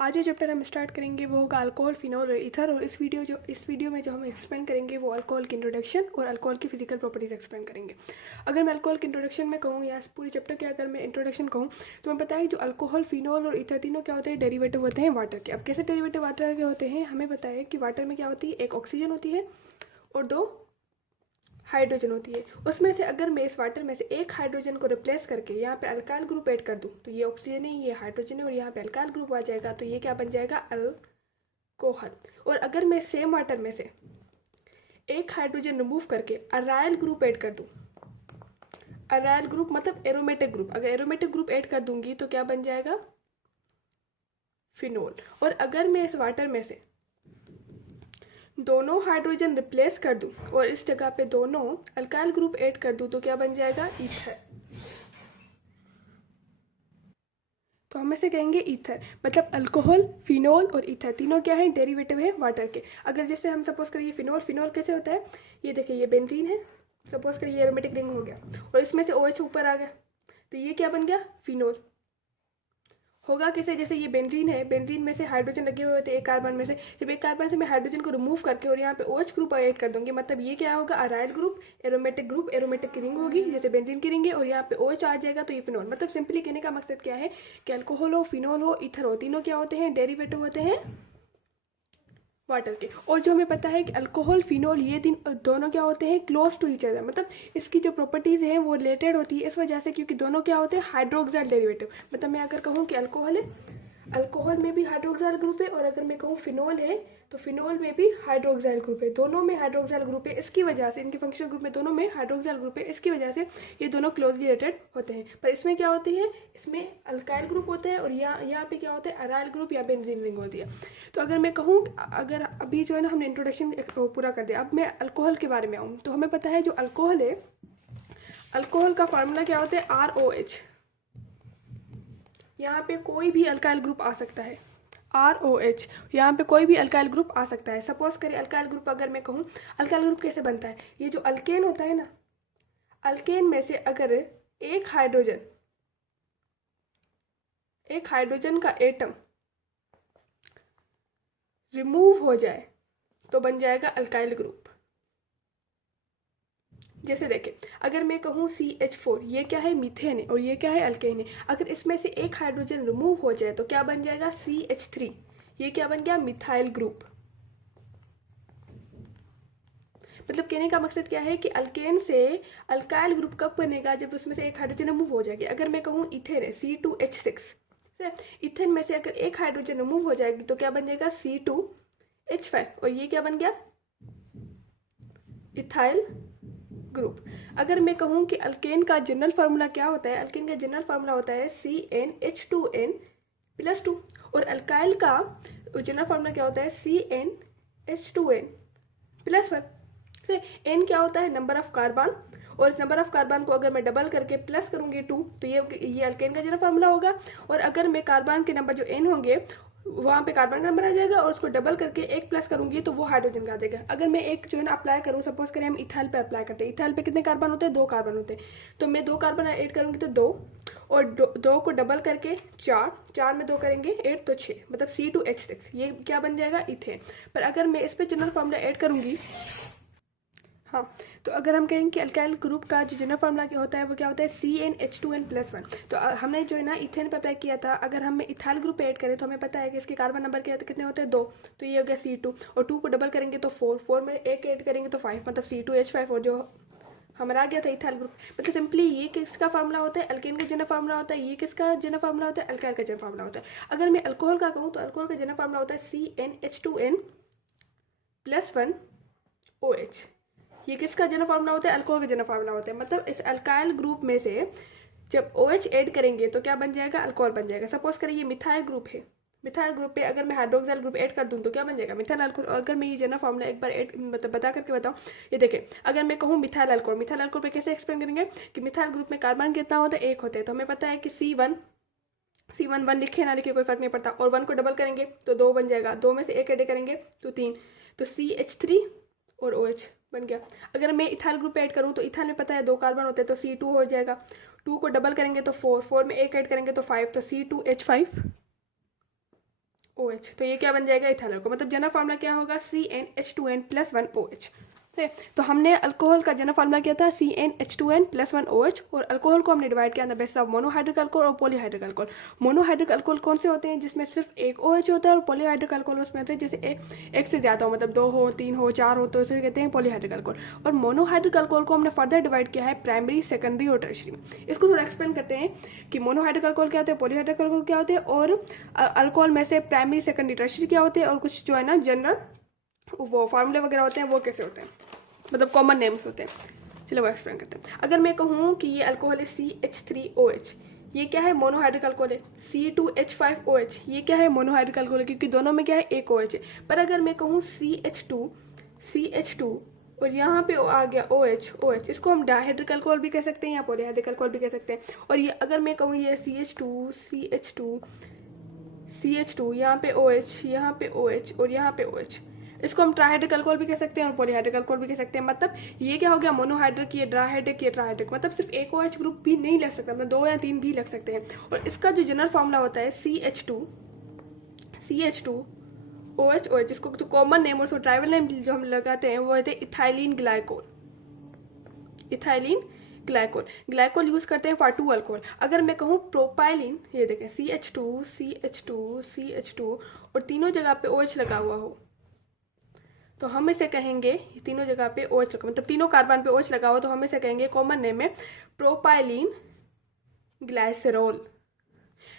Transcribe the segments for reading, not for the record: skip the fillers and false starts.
आज जो चैप्टर हम स्टार्ट करेंगे वो होगा अल्कोहल, फिनॉल और ईथर। और इस वीडियो में जो हम एक्सप्लेन करेंगे वो अल्कोहल की इंट्रोडक्शन और अल्कोहल की फिजिकल प्रॉपर्टीज एक्सप्लेन करेंगे। अगर मैं अल्कोहल के इंट्रोडक्शन में कहूँ या पूरी चैप्टर के अगर मैं इंट्रोडक्शन कहूँ तो मैं पता है कि जो अल्कोहल, फिनॉल और ईथर तीनों क्या होते हैं, डेरिवेटिव होते हैं वाटर के। अब कैसे डेरिवेटिव वाटर के होते हैं, हमें पता है कि वाटर में क्या होती है, एक ऑक्सीजन होती है और दो हाइड्रोजन होती है। उसमें से अगर मैं इस वाटर में से एक हाइड्रोजन को रिप्लेस करके यहाँ पे अल्काइल ग्रुप ऐड कर दूँ तो ये ऑक्सीजन है, ये हाइड्रोजन है और यहाँ पे अल्काइल ग्रुप आ जाएगा, तो ये क्या बन जाएगा, अल्कोहल। और अगर मैं सेम वाटर में से एक हाइड्रोजन रिमूव करके अराइल ग्रुप ऐड कर दूँ, अराइल ग्रुप मतलब एरोमेटिक ग्रुप, अगर एरोमेटिक ग्रुप ऐड कर दूंगी तो क्या बन जाएगा, फिनोल। और अगर मैं इस वाटर में से दोनों हाइड्रोजन रिप्लेस कर दूं और इस जगह पे दोनों अल्काइल ग्रुप ऐड कर दूं तो क्या बन जाएगा, ईथर। तो हम इसे कहेंगे ईथर। मतलब अल्कोहल, फिनोल और ईथर तीनों क्या है, डेरिवेटिव है वाटर के। अगर जैसे हम सपोज करिए फिनोल, फिनोल कैसे होता है, ये देखिए ये बेंजीन है, सपोज करिए ये एरोमेटिक रिंग हो गया और इसमें से OH ऊपर आ गया तो ये क्या बन गया, फिनोल। होगा कैसे, जैसे ये बेंजीन है, बेंजीन में से हाइड्रोजन लगे हुए होते हैं एक कार्बन में से, जब एक कार्बन से मैं हाइड्रोजन को रिमूव करके और यहाँ पे OH ग्रुप ऐड कर दूंगी, मतलब ये क्या होगा, अराइल ग्रुप, ग्रुप, एरोमेटिक की रिंग होगी जैसे बेंजीन की रिंग है और यहाँ पे OH आ जाएगा तो ये फिनोल। मतलब सिंपली कहने का मकसद क्या है कि अल्कोहल हो, फिनोल हो, ईथर हो, तीनों क्या होते हैं, डेरिवेटिव होते हैं वाटर के। और जो हमें पता है कि अल्कोहल, फिनोल ये दोनों क्या होते हैं, क्लोज टू ईच अदर, मतलब इसकी जो प्रॉपर्टीज़ हैं वो रिलेटेड होती है इस वजह से क्योंकि दोनों क्या होते हैं, हाइड्रोक्साइल डेरिवेटिव। मतलब मैं अगर कहूँ कि अल्कोहल है, अल्कोहल में भी हाइड्रोक्साइल ग्रुप है, और अगर मैं कहूँ फिनोल है तो फिनोल में भी हाइड्रोक्साइल ग्रुप है, दोनों में हाइड्रोक्साइल ग्रुप है। इसकी वजह से इनके फंक्शनल ग्रुप में दोनों में हाइड्रोक्साइल ग्रुप है, इसकी वजह से ये दोनों क्लोजली रिलेटेड होते हैं। पर इसमें क्या होती है, इसमें अल्काइल ग्रुप होते हैं और यहाँ पे क्या होता है, अराइल ग्रुप या बेंजीन रिंग होती है। तो अगर मैं कहूँ, अगर अभी जो है ना हमने इंट्रोडक्शन पूरा कर दिया, अब मैं अल्कोहल के बारे में आऊँ तो हमें पता है जो अल्कोहल है, अल्कोहल का फार्मूला क्या होता है, ROH। यहाँ पे कोई भी अल्काइल ग्रुप आ सकता है, ROH, यहाँ पे कोई भी अल्काइल ग्रुप आ सकता है। सपोज करें अल्काइल ग्रुप अगर मैं कहूँ, अल्काइल ग्रुप कैसे बनता है, ये जो अल्केन होता है ना, अल्केन में से अगर एक हाइड्रोजन का एटम रिमूव हो जाए तो बन जाएगा अल्काइल ग्रुप। जैसे देखें, अगर मैं कहूँ CH4, ये क्या है, मीथेन है और ये क्या है, अल्केन है। अगर इसमें से एक हाइड्रोजन रिमूव हो जाए तो क्या बन जाएगा, CH3, ये क्या बन गया, मिथाइल ग्रुप। मतलब कहने का मकसद क्या है कि अल्केन से अल्काइल ग्रुप कब बनेगा, जब उसमें से एक हाइड्रोजन रिमूव हो जाएगी। अगर मैं कहूँ इथेन है, C2H6, इथेन में से अगर एक हाइड्रोजन रिमूव हो जाएगी तो क्या बन जाएगा, C2H5 और ये क्या बन गया, इथाइल ग्रुप। अगर मैं कहूँ कि अल्केन का जनरल फार्मूला क्या होता है, अल्केन का जनरल फार्मूला होता है CnH2n+2 और अल्काइल का जनरल फार्मूला क्या होता है, CnH2n+1। एन क्या होता है, नंबर ऑफ कार्बन, और इस नंबर ऑफ कार्बन को अगर मैं डबल करके प्लस करूंगी 2 तो ये अल्केन का जनरल फार्मूला होगा। और अगर मैं कार्बन के नंबर जो n होंगे वहाँ पे कार्बन का नंबर आ जाएगा और उसको डबल करके एक प्लस करूंगी तो वो हाइड्रोजन का आ जाएगा। अगर मैं एक जो है ना अप्लाई करूँ, सपोज करें हम इथाइल पे अप्लाई करते हैं, इथाइल पे कितने कार्बन होते हैं, 2 कार्बन होते हैं, तो मैं 2 कार्बन ऐड करूंगी तो 2 और 2 को डबल करके 4, 4 में 2 करेंगे 8 तो 6, मतलब C2H6, ये क्या बन जाएगा, इथेन। पर अगर मैं इस पर जनरल फार्मूला ऐड करूंगी, हाँ, तो अगर हम कहेंगे कि अल्काइल ग्रुप का जो जनरल फार्मूला क्या होता है वो क्या होता है, CnH2n+1। तो हमने जो है ना इथेन पे अप्लाई किया था, अगर हम इथाइल ग्रुप ऐड करें तो हमें पता है कि इसके कार्बन नंबर कितने होते हैं, 2, तो ये हो गया C2 और 2 को डबल करेंगे तो 4, 4 में एक ऐड करेंगे तो 5, मतलब C2H5 और जो हमारा आ गया था इथाइल ग्रुप। मतलब सिंपली ये किसका फार्मूला होता है, अल्केन का जनरल फार्मूला होता है, ये किसका जनरल फार्मूला होता है, अल्काइल का जनरल फार्मूला होता है। अगर मैं अल्कोहल का कहूँ तो अल्कोहल का जनरल फार्मूला होता है CnH2n+1OH। ये किसका जनरल फार्मूला होता है, अल्कोहल का जनरल फार्मूला होता है। मतलब इस अल्काइल ग्रुप में से जब OH ऐड करेंगे तो क्या बन जाएगा, अल्कोहल बन जाएगा। सपोज करिए ये मिथाइल ग्रुप है, मिथाइल ग्रुप पे अगर मैं हाइड्रोक्साइल ग्रुप ऐड कर दूं तो क्या बन जाएगा, मिथाइल अल्कोहल। अगर मैं ये जनरल फार्मूला एक बार ऐड मतलब बता करके बताऊँ, ये देखें, अगर मैं कहूँ मिथाइल अल्कोहल, मिथाइल अल्कोहल पे कैसे एक्सप्लेन करेंगे कि मिथाइल ग्रुप में कार्बन कितना होता है, 1 होता है, तो हमें पता है कि C1 1 लिखे ना लिखे कोई फर्क नहीं पड़ता, और 1 को डबल करेंगे तो 2 बन जाएगा, 2 में से एक ऐड करेंगे तो 3, तो CH3 और OH बन गया। अगर मैं इथाइल ग्रुप ऐड करूँ तो इथाइल में पता है 2 कार्बन होते हैं तो C2 हो जाएगा, 2 को डबल करेंगे तो 4, 4 में एक ऐड करेंगे तो 5, तो C2H5 OH, तो ये क्या बन जाएगा, इथाइल अल्कोहल। मतलब जनरल फार्मूला क्या होगा, CnH2n+1OH। तो हमने अल्कोहल का जनरल फार्मूला क्या था, CnH2n+1OH, और अल्कोहल को हमने डिवाइड किया बेस ऑफ मोनोहाइड्रिक अल्कोहल और पॉलीहाइड्रिक अल्कोहल। मोनोहाइड्रिक अल्कोहल कौन से होते हैं, जिसमें सिर्फ एक OH होता है, और पॉलीहाइड्रिक अल्कोहल उसमें होते हैं जैसे एक से ज़्यादा हो, मतलब 2 हो, 3 हो, 4 हो, तो इसे कहते हैं पॉलीहाइड्रिक अल्कोहल। और मोनोहाइड्रिक अल्कोहल को हमने फर्दर डिवाइड किया है प्राइमरी, सेकेंडरी और टर्शरी में। इसको थोड़ा एक्सप्लेन करते हैं कि मोनोहाइड्रिक अल्कोहल क्या होते हैं, पॉलीहाइड्रिक अल्कोहल क्या होते हैं, और अल्कोहल में से प्राइमरी, सेकेंडरी, टर्शरी क्या होते हैं, और कुछ जो है ना जनरल वो फार्मूले वगैरह होते हैं वो कैसे होते हैं, मतलब कॉमन नेम्स होते हैं। चलो वो एक्सप्लेन करते हैं। अगर मैं कहूँ कि ये अल्कोहल है CH3OH, ये क्या है, मोनोहाइड्रिक अल्कोहल है। C2H5OH, ये क्या है, मोनोहाइड्रिक अल्कोहल है, क्योंकि दोनों में क्या है, एक OH है। पर अगर मैं कहूँ CH2 और यहाँ पे आ गया OH, इसको हम डाइहाइड्रिक अल्कोहल भी कह सकते हैं या पॉलीहाइड्रिक अल्कोहल भी कह सकते हैं। और ये अगर मैं कहूँ ये CH2 यहाँ पे OH, यहाँ पे OH और यहाँ पे OH, इसको हम ट्राइहाइड्रिक अल्कोहल भी कह सकते हैं और पॉलीहाइड्रिक अल्कोहल भी कह सकते हैं। मतलब ये क्या हो गया, मोनोहाइड्रिक, ये डाइहाइड्रिक, ये ट्राइहाइड्रिक, मतलब सिर्फ एक OH ग्रुप भी नहीं लग सकता, मतलब 2 या 3 भी लग सकते हैं। और इसका जो जनरल फार्मूला होता है CH2OH, जिसको जो कॉमन नेम और उसको ट्राइवल नेम जो हम लगाते हैं वो होते हैं इथाइलिन ग्लाइकोल यूज करते हैं फॉर 2 अल्कोहल। अगर मैं कहूँ प्रोपाइलिन, ये देखें CH2 और तीनों जगह पे OH लगा हुआ हो, तो हम इसे कहेंगे, तीनों जगह पे OH लगा, मतलब तीनों कार्बन पे OH लगा हो, तो हम इसे कहेंगे कॉमन नेम में प्रोपाइलिन ग्लाइसरॉल।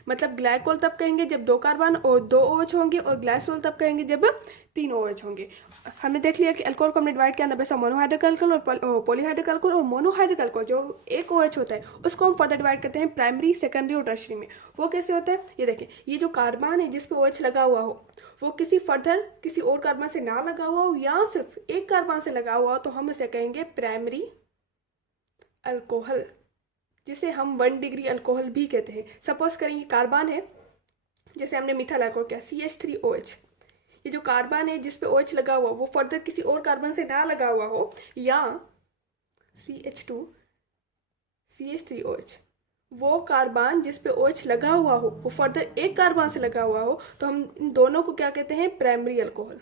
मतलब ग्लाइकोल तब कहेंगे जब 2 कार्बन और 2 OH होंगे, और ग्लाइसरॉल तब कहेंगे जब 3 OH होंगे। हमने देख लिया कि अल्कोहल को हमने डिवाइड किया अंदर मोनोहाइड्रिक अल्कोहल और पॉलीहाइड्रिक अल्कोहल। और मोनोहाइड्रिक अल्कोहल जो एक OH होता है उसको हम फर्दर डिवाइड करते हैं प्राइमरी, सेकेंडरी और टर्शरी में। वो कैसे होता है, ये देखिए, ये जो कार्बन है जिस पे OH लगा हुआ हो वो किसी और कार्बन से ना लगा हुआ हो या सिर्फ एक कार्बन से लगा हुआ हो, तो हम इसे कहेंगे प्राइमरी अल्कोहल, जिसे हम 1 डिग्री अल्कोहल भी कहते हैं। सपोज करेंगे कार्बन है, जैसे हमने मिथाइल अल्कोहल किया CH3OH, ये जो कार्बन है जिस पे OH लगा हुआ वो फर्दर किसी और कार्बन से ना लगा हुआ हो, या CH3OH, वो कार्बन जिस पे OH लगा हुआ हो वो फर्दर एक कार्बन से लगा हुआ हो, तो हम इन दोनों को क्या कहते हैं, प्राइमरी अल्कोहल।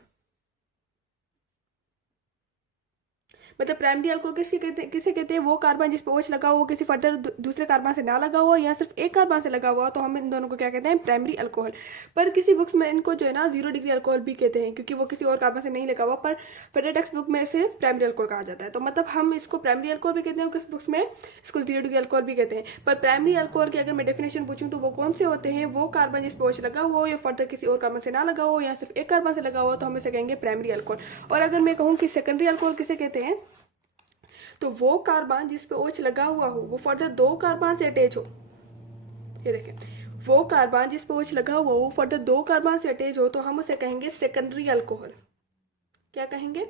मतलब प्राइमरी अल्कोहल किसे कहते हैं, वो कार्बन जिस पे OH लगा हुआ, किसी फर्दर दूसरे कार्बन से ना लगा हुआ या सिर्फ एक कार्बन से लगा हुआ, तो हम इन दोनों को क्या कहते हैं, प्राइमरी अल्कोहल। पर किसी बुक्स में इनको जो है ना 0 डिग्री अल्कोहल भी कहते हैं, क्योंकि वो किसी और कार्बन से नहीं लगा हुआ, पर फर्दर टेक्स्ट बुक में इसे प्राइमरी अल्कोहल कहा जाता है। तो मतलब हम इसको प्राइमरी अल्कोहल भी कहते हैं, किस बुक्स में इसको 0 डिग्री अल्कोहल भी कहते हैं। पर प्राइमरी अल्कोहल की अगर मैं डेफिनेशन पूछूं तो वो कौन से होते हैं, वो कार्बन जिस पे OH लगा हुआ हो या फर्दर किसी और कार्बन से ना लगा हो या सिर्फ एक कार्बन से लगा हुआ, तो हम इसे कहेंगे प्राइमरी अल्कोहल। और अगर मैं कहूँ कि सेकेंडरी अल्कोहल किसे कहते हैं, तो वो कार्बन जिस पे OH लगा हुआ हो वो फर्दर 2 कार्बन से अटैच हो, ये देखें, वो कार्बन जिस पे OH लगा हुआ हो वो फर्दर 2 कार्बन से अटैच हो, तो हम उसे कहेंगे सेकेंडरी अल्कोहल। क्या कहेंगे,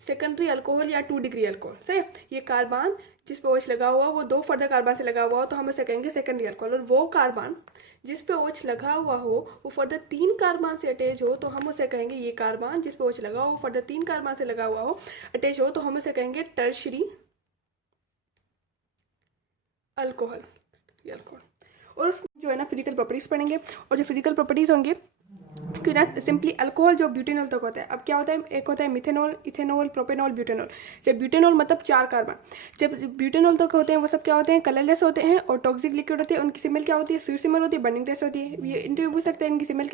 सेकेंडरी अल्कोहल या 2 डिग्री अल्कोहल। सही, ये कार्बन जिस पे OH लगा हुआ वो 2 फर्दर कार्बन से लगा हुआ हो, तो हम उसे कहेंगे सेकेंडरी अल्कोहल। और वो कार्बन जिस पे OH लगा हुआ हो वो फर्दर 3 कार्बन से अटैच हो, तो हम उसे कहेंगे, ये कार्बन जिस पे OH लगा हो वो फर्दर 3 कार्बन से लगा हुआ हो, अटैच हो, तो हम उसे कहेंगे टर्शरी अल्कोहल। और जो है ना फिजिकल प्रॉपर्टीज पढ़ेंगे, और जो फिजिकल प्रॉपर्टीज होंगे कि ना सिंपली अल्कोहल जो ब्यूटेनॉल तक होता है। अब क्या होता है, एक होता है मिथेनॉल, इथेनॉल, प्रोपेनॉल, ब्यूटेनॉल। जब ब्यूटेनॉल मतलब 4 कार्बन, जब ब्यूटेनॉल तक होते हैं वो सब क्या होते हैं, कलरलेस होते हैं और टॉक्सिक लिक्विड होते हैं। उनकी स्मेल क्या होती है, स्वीट स्मेल होती है, बर्निंग टेस्ट होती है। ये इंटरव्यू पूछ सकते हैं इनकी स्मेल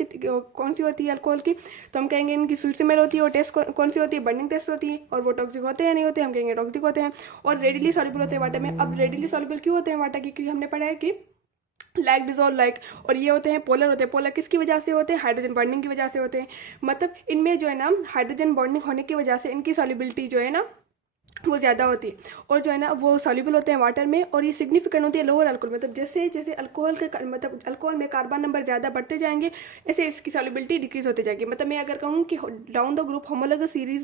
कौन सी होती है अल्कोहल की, तो हम कहेंगे इनकी स्वीट स्मेल होती है, और टेस्ट कौन सी होती है, बर्निंग टेस्ट होती है। और वो टॉक्सिक होते हैं नहीं होते, हम कहेंगे टॉक्सिक होते हैं। और रेडिली सॉल्युबल होते हैं वाटर में। अब रेडिली सॉल्युबल क्यों होते हैं वाटर की, क्योंकि हमने पढ़ा है कि लाइक डिजोल्व लाइक। और ये होते हैं पोलर होते हैं। पोलर किसकी वजह से होते हैं, हाइड्रोजन बॉन्डिंग की वजह से होते हैं। मतलब इनमें जो है ना हाइड्रोजन बॉन्डिंग होने की वजह से इनकी सॉल्युबिलिटी जो है ना वो ज़्यादा होती है, और जो है ना वो सॉल्युबल होते हैं वाटर में। और ये सिग्निफिकेंट होती है लोअर अल्कोहल, मतलब जैसे जैसे अल्कोहल के मतलब अल्कोहल में कार्बन नंबर ज़्यादा बढ़ते जाएंगे, ऐसे इसकी सॉल्युबिलिटी डिक्रीज होती जाएगी। मतलब मैं अगर कहूँ कि down the group homologous series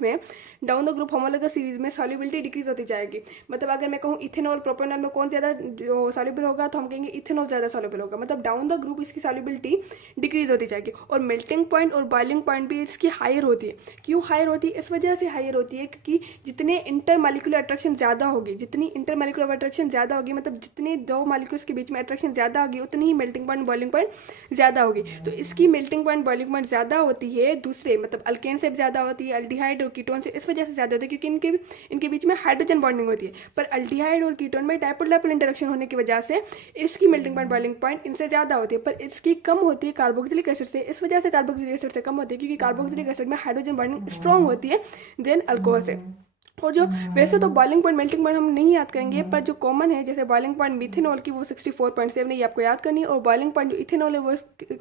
में सॉल्युबिलिटी डिक्रीज होती जाएगी। मतलब अगर मैं कहूँ इथेनॉल, प्रोपेनॉल में कौन ज़्यादा जो सॉल्युबल होगा, तो हम कहेंगे इथेनॉल ज़्यादा सॉल्युबल होगा। मतलब डाउन द ग्रुप इसकी सॉल्युबिलिटी डिक्रीज होती जाएगी। और मेल्टिंग पॉइंट और बॉइलिंग पॉइंट भी इसकी हायर होती है। क्यों हायर होती है, इस वजह से हायर होती है क्योंकि जितने इंटरमॉलिक्यूलर अट्रैक्शन ज़्यादा होगी, जितनी इंटरमॉलिक्यूलर अट्रैक्शन ज़्यादा होगी, मतलब जितनी दो मॉलिक्यूल्स के बीच में अट्रैक्शन ज़्यादा होगी उतनी ही मेल्टिंग पॉइंट बॉइलिंग पॉइंट ज़्यादा होगी। तो इसकी मेल्टिंग पॉइंट बॉइलिंग पॉइंट ज़्यादा होती है दूसरे मतलब अल्केन से भी ज़्यादा होती है, अल्डिहाइड और कीटोन से इस वजह से ज़्यादा होती है क्योंकि इनके बीच में हाइड्रोजन बॉन्डिंग होती है। पर अल्डिहाइड और कीटोन में डाइपोल डाइपोल इंटरेक्शन होने की वजह से इसकी मेल्टिंग पॉइंट बॉइलिंग पॉइंट इनसे ज़्यादा होती है, पर इसकी कम होती है कार्बोक्सिलिक एसिड से। इस वजह से कार्बोक्सिलिक एसिड से कम होती है क्योंकि कार्बोक्सिलिक एसिड में हाइड्रोजन बॉन्डिंग स्ट्रॉन्ग होती है देन अल्कोहल से। और जो वैसे तो बॉइलिंग पॉइंट मेल्टिंग पॉइंट हम नहीं याद करेंगे, पर जो कॉमन है जैसे बॉइलिंग पॉइंट मिथेनॉल की वो 64.7 है, ये आपको याद करनी है। और बॉइलिंग पॉइंट जो इथेनॉल है वो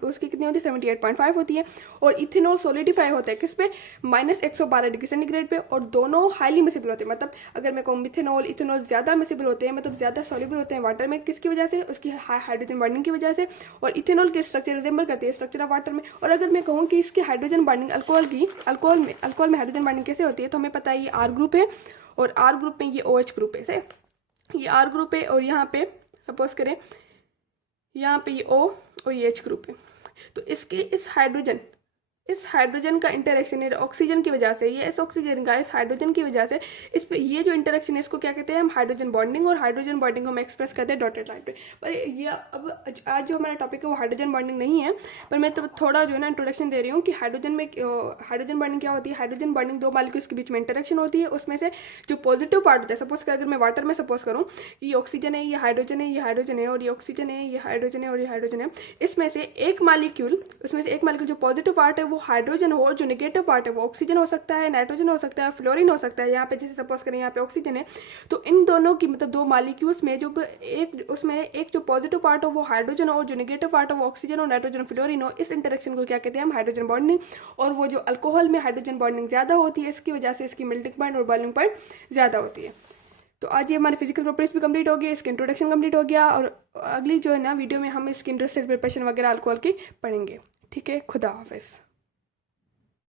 उसकी कितनी होती है 78.5 होती है। और इथेनॉल सोलिडिफाई होता है किस पे -112 डिग्री सेंटीग्रेड पे, और दोनों हाईली मिसिबल होते हैं। मतलब अगर मैं कहूँ मिथेनॉल इथेनॉल ज़्यादा मिसिबल होते हैं, मतलब ज़्यादा सॉल्युबल होते हैं वाटर में, किसकी वजह से, उसकी हाइड्रोजन बॉन्डिंग की वजह से। और इथेनॉल के स्ट्रक्चर रिजेंबल करती है स्ट्रक्चर ऑफ वाटर में। और अगर मैं कहूँ कि इसकी हाइड्रोजन बॉन्डिंग अल्कोहल में हाइड्रोजन बॉन्डिंग कैसे होती है, तो हमें पता है ये R ग्रुप है और R ग्रुप में ये OH ग्रुप है। से ये R ग्रुप है और यहाँ पे सपोज करें यहाँ पे ये O और ये H ग्रुप है। तो इसके इस हाइड्रोजन का इंटरेक्शन है ऑक्सीजन की वजह से, ये इस ऑक्सीजन का इस हाइड्रोजन की वजह से इस पे ये जो इंटरेक्शन है इसको क्या कहते हैं हम हाइड्रोजन बॉन्डिंग। और हाइड्रोजन बॉन्डिंग को हम एक्सप्रेस करते हैं डॉटेड लाइन पे। पर ये अब आज जो हमारा टॉपिक है वो हाइड्रोजन बॉन्डिंग नहीं है, पर मैं तो थोड़ा जो है ना इंट्रोडक्शन दे रही हूँ कि हाइड्रोजन बॉन्डिंग क्या होती है। हाइड्रोजन बॉन्डिंग दो मॉलिक्यूल्स के बीच में इंटरेक्शन होती है, उसमें से जो पॉजिटिव पार्ट होता है, सपोज कर अगर मैं वाटर में सपोज करूँ ये ऑक्सीजन है, ये हाइड्रोजन है, ये हाइड्रोजन है, और ये ऑक्सीजन है, ये हाइड्रोजन है और ये हाइड्रोजन है। इसमें से एक मॉलिक्यूल जो पॉजिटिव पार्ट है वो हाइड्रोजन हो, जो नेगेटिव पार्ट है वो ऑक्सीजन हो सकता है, नाइट्रोजन हो सकता है, फ्लोरीन हो सकता है। यहाँ पे जैसे सपोज करें यहाँ पे ऑक्सीजन है, तो इन दोनों की मतलब दो मॉलिक्यूल्स में जो एक जो पॉजिटिव पार्ट हो वो हाइड्रोजन हो और जो नेगेटिव पार्ट हो वो ऑक्सीजन हो, नाइट्रोजन, फ्लोरीन हो। इस इंटरेक्शन को क्या कहते हैं हम हाइड्रोजन बॉन्डिंग। और वो जो अल्कोहल में हाइड्रोजन बॉन्डिंग ज़्यादा होती है, इसकी वजह से इसकी मेल्टिंग पॉइंट और बॉइलिंग पॉइंट ज़्यादा होती है। तो आज ये हमारे फिजिकल प्रॉपर्टीज भी कंप्लीट हो गई, इसकी इंट्रोडक्शन कंप्लीट हो गया, और अगली जो है ना वीडियो में हम इसकी इंडस्ट्रियल प्रिपरेशन वगैरह अल्कोहल की पढ़ेंगे। ठीक है, खुदा हाफिज़।